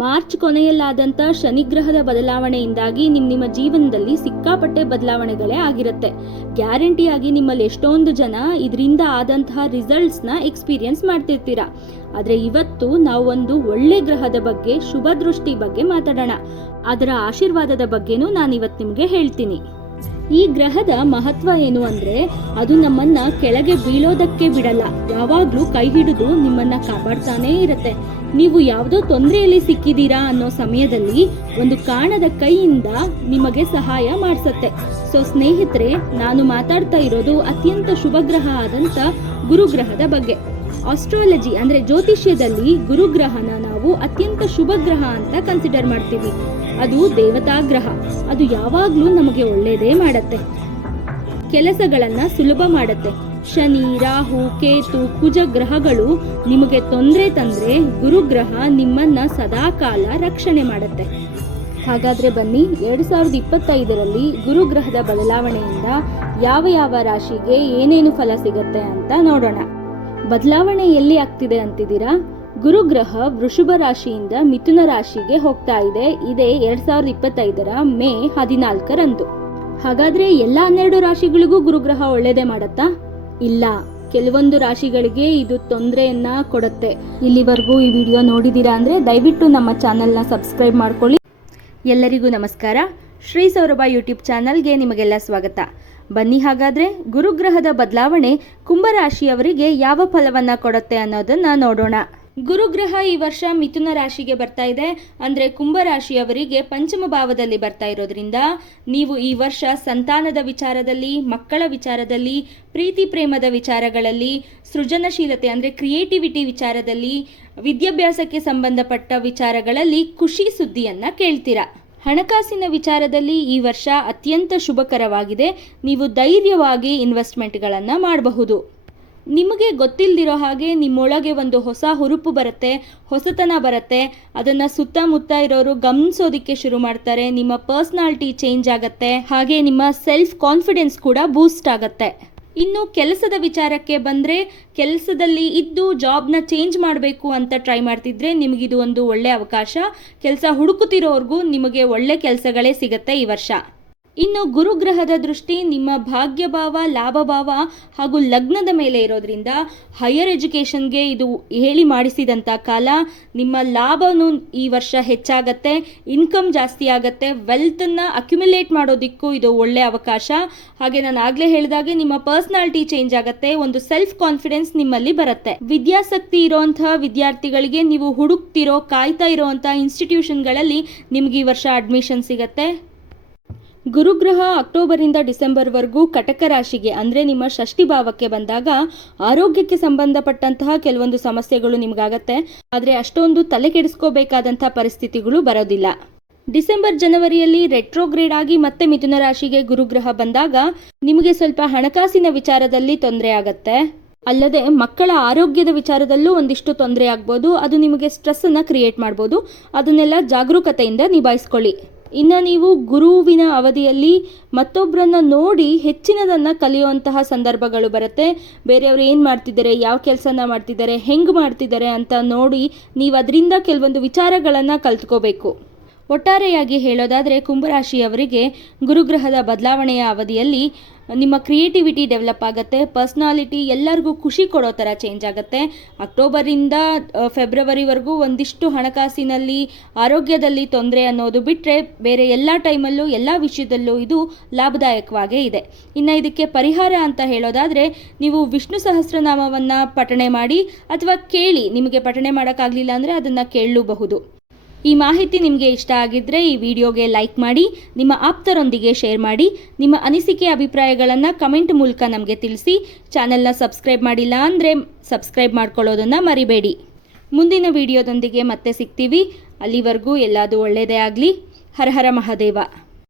March ಕೊನೆಯಲ್ಲಾದಂಥ ಶನಿಗ್ರಹದ ಬದಲಾವಣೆಯಿಂದಾಗಿ ನಿಮ್ಮ ಜೀವನದಲ್ಲಿ ಸಿಕ್ಕಾಪಟ್ಟೆ ಬದಲಾವಣೆಗಳೇ ಆಗಿರುತ್ತೆ. ಗ್ಯಾರಂಟಿಯಾಗಿ ನಿಮ್ಮಲ್ಲಿ ಎಷ್ಟೊಂದು ಜನ ಇದರಿಂದ ಆದಂತಹ ರಿಸಲ್ಟ್ಸ್ನ ಎಕ್ಸ್ಪೀರಿಯನ್ಸ್ ಮಾಡ್ತಿರ್ತೀರ. ಆದರೆ ಇವತ್ತು ನಾವು ಒಂದು ಒಳ್ಳೆ ಗ್ರಹದ ಬಗ್ಗೆ, ಶುಭ ದೃಷ್ಟಿ ಬಗ್ಗೆ ಮಾತಾಡೋಣ. ಅದರ ಆಶೀರ್ವಾದದ ಬಗ್ಗೆನೂ ನಾನು ಇವತ್ತು ನಿಮಗೆ ಹೇಳ್ತೀನಿ. ಈ ಗ್ರಹದ ಮಹತ್ವ ಏನು ಅಂದರೆ, ಅದು ನಮ್ಮನ್ನ ಕೆಳಗೆ ಬೀಳೋದಕ್ಕೆ ಬಿಡಲ್ಲ. ಯಾವಾಗಲೂ ಕೈ ಹಿಡಿದು ನಿಮ್ಮನ್ನ ಕಾಪಾಡ್ತಾನೇ ಇರುತ್ತೆ. ನೀವು ಯಾವುದೋ ತೊಂದರೆಯಲ್ಲಿ ಸಿಕ್ಕಿದ್ದೀರಾ ಅನ್ನೋ ಸಮಯದಲ್ಲಿ ಒಂದು ಕಾಣದ ಕೈಯಿಂದ ನಿಮಗೆ ಸಹಾಯ ಮಾಡಿಸುತ್ತೆ. ಸೊ ಸ್ನೇಹಿತರೆ, ನಾನು ಮಾತಾಡ್ತಾ ಇರೋದು ಅತ್ಯಂತ ಶುಭ ಗ್ರಹ ಆದಂಥ ಗುರುಗ್ರಹದ ಬಗ್ಗೆ. ಆಸ್ಟ್ರಾಲಜಿ ಅಂದರೆ ಜ್ಯೋತಿಷ್ಯದಲ್ಲಿ ಗುರುಗ್ರಹನ ನಾವು ಅತ್ಯಂತ ಶುಭ ಗ್ರಹ ಅಂತ ಕನ್ಸಿಡರ್ ಮಾಡ್ತೀವಿ. ಅದು ದೇವತಾ ಗ್ರಹ. ಅದು ಯಾವಾಗಲೂ ನಮಗೆ ಒಳ್ಳೆಯದೇ ಮಾಡತ್ತೆ, ಕೆಲಸಗಳನ್ನು ಸುಲಭ ಮಾಡತ್ತೆ. ಶನಿ, ರಾಹು, ಕೇತು, ಕುಜ ಗ್ರಹಗಳು ನಿಮಗೆ ತೊಂದರೆ ತಂದ್ರೆ ಗುರುಗ್ರಹ ನಿಮ್ಮನ್ನ ಸದಾಕಾಲ ರಕ್ಷಣೆ ಮಾಡುತ್ತೆ. ಹಾಗಾದ್ರೆ ಬನ್ನಿ, 2025ರಲ್ಲಿ ಗುರುಗ್ರಹದ ಬದಲಾವಣೆಯಿಂದ ಯಾವ ಯಾವ ರಾಶಿಗೆ ಏನೇನು ಫಲ ಸಿಗತ್ತೆ ಅಂತ ನೋಡೋಣ. ಬದಲಾವಣೆ ಎಲ್ಲಿ ಆಗ್ತಿದೆ ಅಂತಿದ್ದೀರಾ? ಗುರುಗ್ರಹ ವೃಷಭ ರಾಶಿಯಿಂದ ಮಿಥುನ ರಾಶಿಗೆ ಹೋಗ್ತಾ ಇದೆ. ಇದೇ 2025ರ ಮೇ 14ರಂದು. ಹಾಗಾದ್ರೆ ಎಲ್ಲ 12 ರಾಶಿಗಳಿಗೂ ಗುರುಗ್ರಹ ಒಳ್ಳೇದೇ ಮಾಡತ್ತಾ? ಇಲ್ಲ, ಕೆಲವೊಂದು ರಾಶಿಗಳಿಗೆ ಇದು ತೊಂದರೆಯನ್ನ ಕೊಡುತ್ತೆ. ಇಲ್ಲಿವರೆಗೂ ಈ ವಿಡಿಯೋ ನೋಡಿದ್ದೀರಾ ಅಂದರೆ ದಯವಿಟ್ಟು ನಮ್ಮ ಚಾನಲ್ನ ಸಬ್ಸ್ಕ್ರೈಬ್ ಮಾಡ್ಕೊಳ್ಳಿ. ಎಲ್ಲರಿಗೂ ನಮಸ್ಕಾರ. ಶ್ರೀ ಸೌರಭ ಯೂಟ್ಯೂಬ್ ಚಾನಲ್ಗೆ ನಿಮಗೆಲ್ಲ ಸ್ವಾಗತ. ಬನ್ನಿ, ಹಾಗಾದರೆ ಗುರುಗ್ರಹದ ಬದಲಾವಣೆ ಕುಂಭರಾಶಿಯವರಿಗೆ ಯಾವ ಫಲವನ್ನು ಕೊಡುತ್ತೆ ಅನ್ನೋದನ್ನು ನೋಡೋಣ. ಗುರುಗ್ರಹ ಈ ವರ್ಷ ಮಿಥುನ ರಾಶಿಗೆ ಬರ್ತಾ ಇದೆ. ಅಂದರೆ ಕುಂಭರಾಶಿಯವರಿಗೆ ಪಂಚಮ ಭಾವದಲ್ಲಿ ಬರ್ತಾ ಇರೋದ್ರಿಂದ ನೀವು ಈ ವರ್ಷ ಸಂತಾನದ ವಿಚಾರದಲ್ಲಿ, ಮಕ್ಕಳ ವಿಚಾರದಲ್ಲಿ, ಪ್ರೀತಿ ಪ್ರೇಮದ ವಿಚಾರಗಳಲ್ಲಿ, ಸೃಜನಶೀಲತೆ ಅಂದರೆ ಕ್ರಿಯೇಟಿವಿಟಿ ವಿಚಾರದಲ್ಲಿ, ವಿದ್ಯಾಭ್ಯಾಸಕ್ಕೆ ಸಂಬಂಧಪಟ್ಟ ವಿಚಾರಗಳಲ್ಲಿ ಖುಷಿ ಸುದ್ದಿಯನ್ನು ಕೇಳ್ತೀರಾ. ಹಣಕಾಸಿನ ವಿಚಾರದಲ್ಲಿ ಈ ವರ್ಷ ಅತ್ಯಂತ ಶುಭಕರವಾಗಿದೆ. ನೀವು ಧೈರ್ಯವಾಗಿ ಇನ್ವೆಸ್ಟ್ಮೆಂಟ್ಗಳನ್ನು ಮಾಡಬಹುದು. ನಿಮಗೆ ಗೊತ್ತಿಲ್ಲದಿರೋ ಹಾಗೆ ನಿಮ್ಮೊಳಗೆ ಒಂದು ಹೊಸ ಹುರುಪು ಬರುತ್ತೆ, ಹೊಸತನ ಬರುತ್ತೆ. ಅದನ್ನು ಸುತ್ತಮುತ್ತ ಇರೋರು ಗಮನಿಸೋದಕ್ಕೆ ಶುರು ಮಾಡ್ತಾರೆ. ನಿಮ್ಮ ಪರ್ಸ್ನಾಲಿಟಿ ಚೇಂಜ್ ಆಗುತ್ತೆ. ಹಾಗೆ ನಿಮ್ಮ ಸೆಲ್ಫ್ ಕಾನ್ಫಿಡೆನ್ಸ್ ಕೂಡ ಬೂಸ್ಟ್ ಆಗುತ್ತೆ. ಇನ್ನು ಕೆಲಸದ ವಿಚಾರಕ್ಕೆ ಬಂದರೆ, ಕೆಲಸದಲ್ಲಿ ಇದ್ದು ಜಾಬ್ನ ಚೇಂಜ್ ಮಾಡಬೇಕು ಅಂತ ಟ್ರೈ ಮಾಡ್ತಿದ್ರೆ ನಿಮಗಿದು ಒಂದು ಒಳ್ಳೆ ಅವಕಾಶ. ಕೆಲಸ ಹುಡುಕುತ್ತಿರೋರ್ಗೂ ನಿಮಗೆ ಒಳ್ಳೆ ಕೆಲಸಗಳೇ ಸಿಗುತ್ತೆ ಈ ವರ್ಷ. ಇನ್ನು ಗುರುಗ್ರಹದ ದೃಷ್ಟಿ ನಿಮ್ಮ ಭಾಗ್ಯಭಾವ, ಲಾಭಭಾವ ಹಾಗೂ ಲಗ್ನದ ಮೇಲೆ ಇರೋದ್ರಿಂದ ಹೈಯರ್ ಎಜುಕೇಷನ್ಗೆ ಇದು ಹೇಳಿ ಮಾಡಿಸಿದಂಥ ಕಾಲ. ನಿಮ್ಮ ಲಾಭನೂ ಈ ವರ್ಷ ಹೆಚ್ಚಾಗತ್ತೆ, ಇನ್ಕಮ್ ಜಾಸ್ತಿ ಆಗತ್ತೆ, ವೆಲ್ತನ್ನು ಅಕ್ಯುಮುಲೇಟ್ ಮಾಡೋದಕ್ಕೂ ಇದು ಒಳ್ಳೆ ಅವಕಾಶ. ಹಾಗೆ ನಾನು ಆಗಲೇ ಹೇಳಿದಾಗೆ ನಿಮ್ಮ ಪರ್ಸ್ನಾಲಿಟಿ ಚೇಂಜ್ ಆಗುತ್ತೆ, ಒಂದು ಸೆಲ್ಫ್ ಕಾನ್ಫಿಡೆನ್ಸ್ ನಿಮ್ಮಲ್ಲಿ ಬರುತ್ತೆ. ವಿದ್ಯಾಸಕ್ತಿ ಇರೋಂತಹ ವಿದ್ಯಾರ್ಥಿಗಳಿಗೆ ನೀವು ಹುಡುಕ್ತಿರೋ, ಕಾಯ್ತಾ ಇರೋಂಥ ಇನ್ಸ್ಟಿಟ್ಯೂಷನ್ಗಳಲ್ಲಿ ನಿಮ್ಗೆ ಈ ವರ್ಷ ಅಡ್ಮಿಷನ್ ಸಿಗತ್ತೆ. ಗುರುಗ್ರಹ ಅಕ್ಟೋಬರಿಂದ ಡಿಸೆಂಬರ್ವರೆಗೂ ಕಟಕ ರಾಶಿಗೆ ಅಂದರೆ ನಿಮ್ಮ ಷಷ್ಠಿ ಭಾವಕ್ಕೆ ಬಂದಾಗ ಆರೋಗ್ಯಕ್ಕೆ ಸಂಬಂಧಪಟ್ಟಂತಹ ಕೆಲವೊಂದು ಸಮಸ್ಯೆಗಳು ನಿಮಗಾಗತ್ತೆ. ಆದರೆ ಅಷ್ಟೊಂದು ತಲೆ ಕೆಡಿಸ್ಕೋಬೇಕಾದಂಥ ಪರಿಸ್ಥಿತಿಗಳು ಬರೋದಿಲ್ಲ. ಡಿಸೆಂಬರ್ ಜನವರಿಯಲ್ಲಿ ರೆಟ್ರೋಗ್ರೇಡ್ ಆಗಿ ಮತ್ತೆ ಮಿಥುನ ರಾಶಿಗೆ ಗುರುಗ್ರಹ ಬಂದಾಗ ನಿಮಗೆ ಸ್ವಲ್ಪ ಹಣಕಾಸಿನ ವಿಚಾರದಲ್ಲಿ ತೊಂದರೆ ಆಗತ್ತೆ. ಅಲ್ಲದೆ ಮಕ್ಕಳ ಆರೋಗ್ಯದ ವಿಚಾರದಲ್ಲೂ ಒಂದಿಷ್ಟು ತೊಂದರೆ ಆಗ್ಬೋದು. ಅದು ನಿಮಗೆ ಸ್ಟ್ರೆಸ್ಸನ್ನು ಕ್ರಿಯೇಟ್ ಮಾಡ್ಬೋದು. ಅದನ್ನೆಲ್ಲ ಜಾಗರೂಕತೆಯಿಂದ ನಿಭಾಯಿಸ್ಕೊಳ್ಳಿ. ಇನ್ನು ನೀವು ಗುರುವಿನ ಅವಧಿಯಲ್ಲಿ ಮತ್ತೊಬ್ಬರನ್ನ ನೋಡಿ ಹೆಚ್ಚಿನದನ್ನು ಕಲಿಯುವಂತಹ ಸಂದರ್ಭಗಳು ಬರುತ್ತೆ. ಬೇರೆಯವರು ಏನು ಮಾಡ್ತಿದ್ದಾರೆ, ಯಾವ ಕೆಲಸನ ಮಾಡ್ತಿದ್ದಾರೆ, ಹೆಂಗೆ ಮಾಡ್ತಿದ್ದಾರೆ ಅಂತ ನೋಡಿ ನೀವು ಅದರಿಂದ ಕೆಲವೊಂದು ವಿಚಾರಗಳನ್ನು ಕಲ್ತ್ಕೋಬೇಕು. ಒಟ್ಟಾರೆಯಾಗಿ ಹೇಳೋದಾದರೆ ಕುಂಭರಾಶಿಯವರಿಗೆ ಗುರುಗ್ರಹದ ಬದಲಾವಣೆಯ ಅವಧಿಯಲ್ಲಿ ನಿಮ್ಮ ಕ್ರಿಯೇಟಿವಿಟಿ ಡೆವಲಪ್ ಆಗುತ್ತೆ. ಪರ್ಸ್ನಾಲಿಟಿ ಎಲ್ಲರಿಗೂ ಖುಷಿ ಕೊಡೋ ಥರ ಚೇಂಜ್ ಆಗುತ್ತೆ. ಅಕ್ಟೋಬರಿಂದ ಫೆಬ್ರವರಿವರೆಗೂ ಒಂದಿಷ್ಟು ಹಣಕಾಸಿನಲ್ಲಿ, ಆರೋಗ್ಯದಲ್ಲಿ ತೊಂದರೆ ಅನ್ನೋದು ಬಿಟ್ಟರೆ ಬೇರೆ ಎಲ್ಲ ಟೈಮಲ್ಲೂ, ಎಲ್ಲ ವಿಷಯದಲ್ಲೂ ಇದು ಲಾಭದಾಯಕವಾಗೇ ಇದೆ. ಇನ್ನು ಇದಕ್ಕೆ ಪರಿಹಾರ ಅಂತ ಹೇಳೋದಾದರೆ ನೀವು ವಿಷ್ಣು ಸಹಸ್ರನಾಮವನ್ನು ಪಠಣೆ ಮಾಡಿ ಅಥವಾ ಕೇಳಿ. ನಿಮಗೆ ಪಠಣೆ ಮಾಡೋಕ್ಕಾಗಲಿಲ್ಲ ಅಂದರೆ ಅದನ್ನು ಕೇಳಲೂಬಹುದು. ಈ ಮಾಹಿತಿ ನಿಮಗೆ ಇಷ್ಟ ಆಗಿದ್ದರೆ ಈ ವಿಡಿಯೋಗೆ ಲೈಕ್ ಮಾಡಿ, ನಿಮ್ಮ ಆಪ್ತರೊಂದಿಗೆ ಶೇರ್ ಮಾಡಿ. ನಿಮ್ಮ ಅನಿಸಿಕೆ, ಅಭಿಪ್ರಾಯಗಳನ್ನು ಕಮೆಂಟ್ ಮೂಲಕ ನಮಗೆ ತಿಳಿಸಿ. ಚಾನೆಲ್ನ ಸಬ್ಸ್ಕ್ರೈಬ್ ಮಾಡಿಲ್ಲ ಅಂದರೆ ಸಬ್ಸ್ಕ್ರೈಬ್ ಮಾಡ್ಕೊಳ್ಳೋದನ್ನು ಮರಿಬೇಡಿ. ಮುಂದಿನ ವಿಡಿಯೋದೊಂದಿಗೆ ಮತ್ತೆ ಸಿಗ್ತೀವಿ. ಅಲ್ಲಿವರೆಗೂ ಎಲ್ಲದೂ ಒಳ್ಳೆಯದೇ ಆಗಲಿ. ಹರ ಹರ ಮಹಾದೇವ.